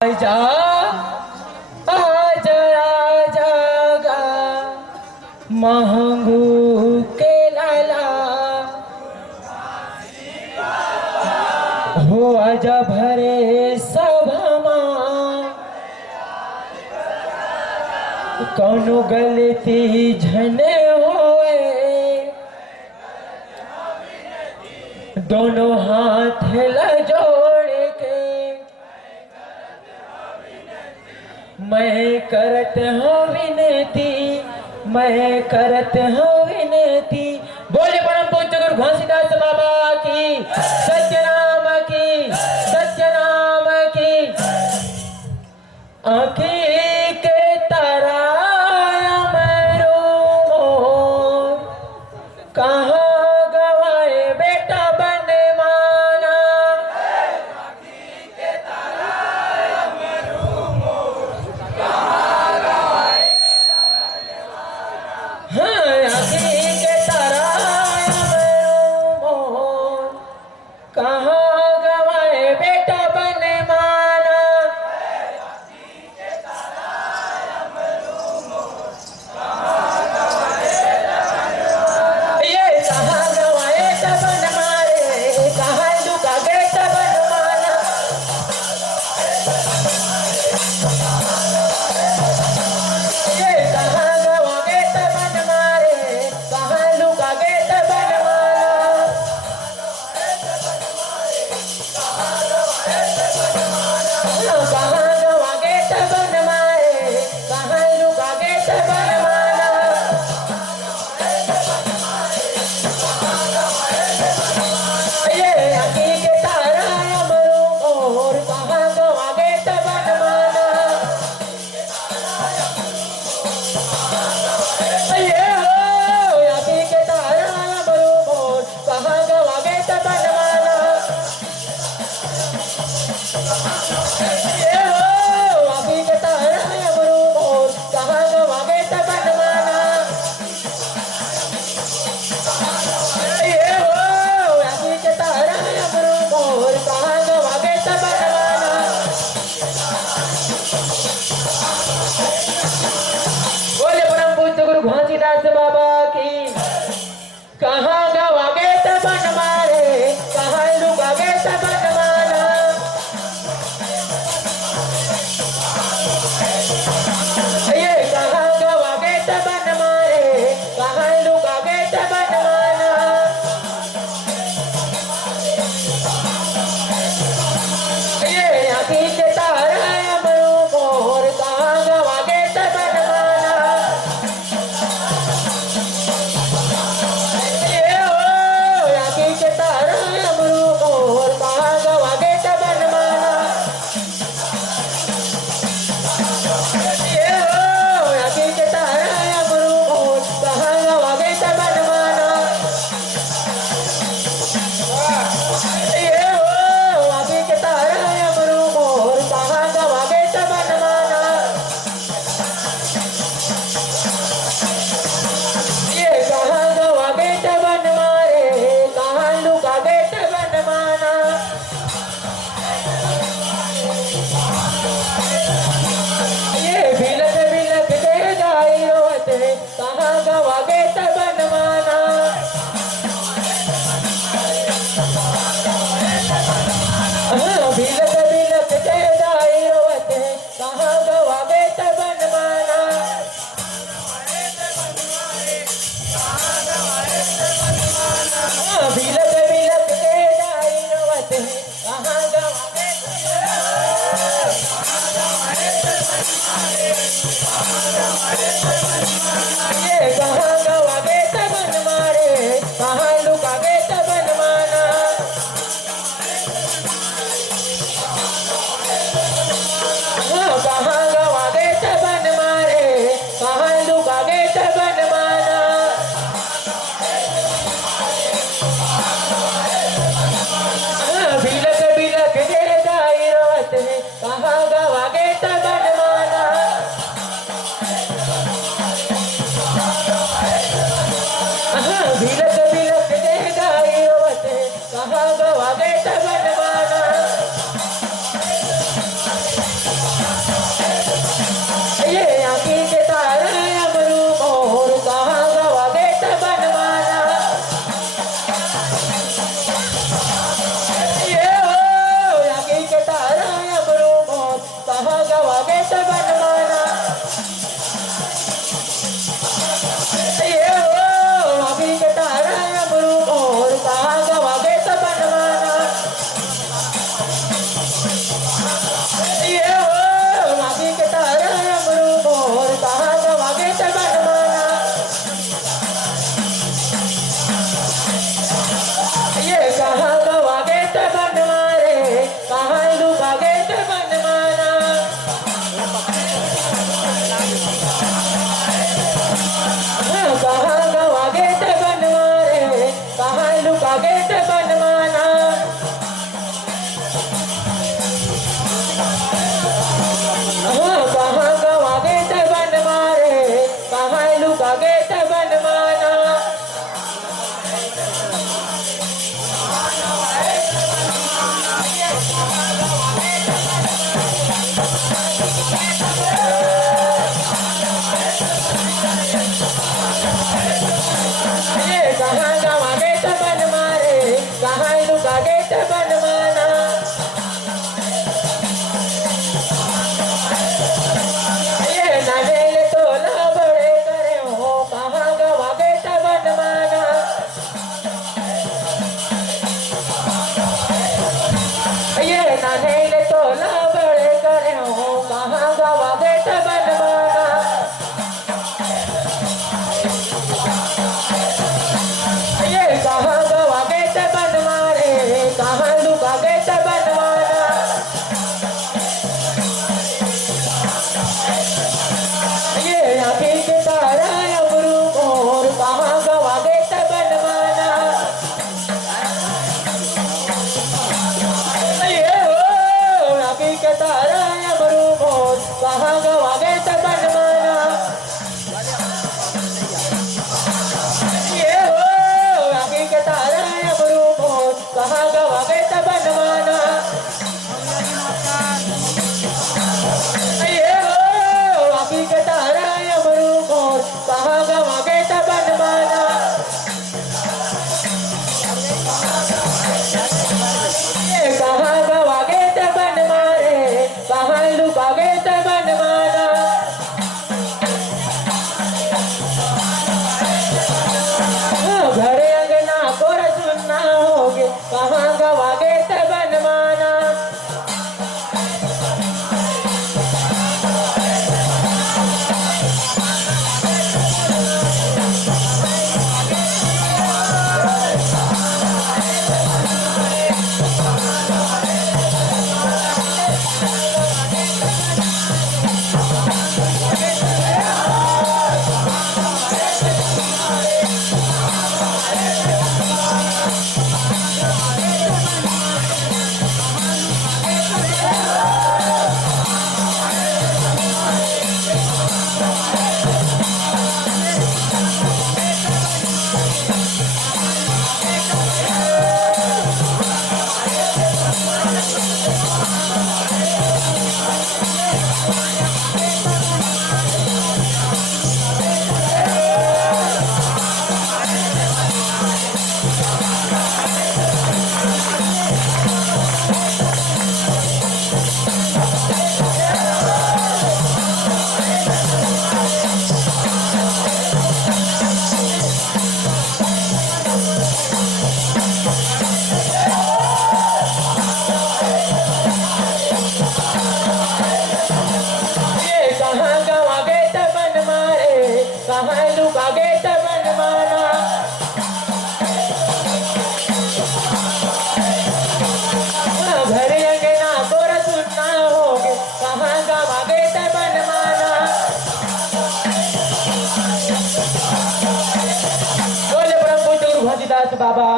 आजा आजा आजा गा महंगू के लाला हो आजा भरे सभमा कौनो गलती झने होए दोनों हाथ ला जोड़ के मैं करत हूँ विनती, मैं करत हूँ विनती। बोले परम पूज्य गुरु घासीदास बाबा की, सत्यनाम की, सत्यनाम की। आँखी के तारा मरो कहाँ गवाए बेटा बने माना। कहाँ गवाए बेटा बने माना। ये कहाँ गवाए तबन मारे, कहाँ दुका गए तबन माना। ये कहाँ गवा गए तबन मारे, कहाँ लुका गए तबन माना। कहाँ गवा गए तबन मारे, कहाँ लुका गए तबन माना। ये आँखी के तारा अमरू और कहाँ गवा गए तबन माना। ये हो आँखी के तारा अमरू और कहाँ गवा गए तबन माना। ये हो आँखी के तारा अमरू और कहाँ गवा गए तबन माना। ये हो आँखी के तारा अमरू और कहाँ गवा गए तबन माना। बोले परम पूज्य गुरु घासीदास बाबा की। कहाँ गवा गए तबन मारे, कहाँ लुका गए तबन माना। ये कहाँ गवा गए तबन मारे, कहाँ लुका गए तबन माना। ये आँखी के तारा अमरू मोर कहाँ गवा गए तबन माना। ये हो आँखी के तारा अमरू मोर कहाँ गवा गए तबन माना। ये हो आँखी के तारा अमरू मोर कहाँ गवा गए तबन माना। ये हो आँखी के तारा अमरू मोर कहाँ गवा गए तबन माना। ये कहाँ गवा गए तबन मारे, कहाँ लुका गए तबन माना। ये बिलक बिलक के गाई रोवत है, कहाँ गवा गए तबन माना। हाँ, बिलक बिलक के गाई रोवत है, कहाँ गवा गए तबन माना। हाँ, बिलक बिलक के गाई रोवत है, कहाँ गवा गए ये कहाँ गवा गए तबन मारे, कहाँ लुका गए तबन माना। हाँ, कहाँ गवा गए तबन मारे, कहाँ लुका गए तबन माना। हाँ, बिलक बिलक के गाई रोवत है, कहाँ गवा गए तबन माना। हाँ, बिलक बिलक के गाई रोवत है, कहाँ गवा गए तबन माना। कहाँ लुका गए थे बनमाना। ये नवेल तोला बड़े करे हो, कहाँ गवा गए थे बनमाना। ये नवेल तोला बड़े करे हो, कहाँ गवा गए थे बनमाना। ये कहाँ गवा गए थे बनमारे, कहाँ लुका गए थे बनमाना। ये आँखें के तारा अबरू मोर, कहाँ गवा गए थे बनमाना। ये हो आँखें के तारा अबरू मोर, कहाँ गवा गए थे बनमाना। ये हो आँखें के तारा अबरू मोर, कहाँ गवा गए थे बनमाना। ये हो आँखें के तारा अबरू मोर, कहाँ गवा गए थे बनमाना। ये कहाँ गवा गए थे बनमारे, कहाँ लुका गए थे बनमाना। घरे अंगना को सुनना होगे, कहाँ गवा गए थे बनमाना। ये कहाँ गवा गए थे बनमारे, कहाँ लुका गए थे बनमाना। घरे अंगना को सुनना होगे, कहाँ गवा गए थे बनमाना। बोले परम पूज्य गुरु घोषीदास बाबा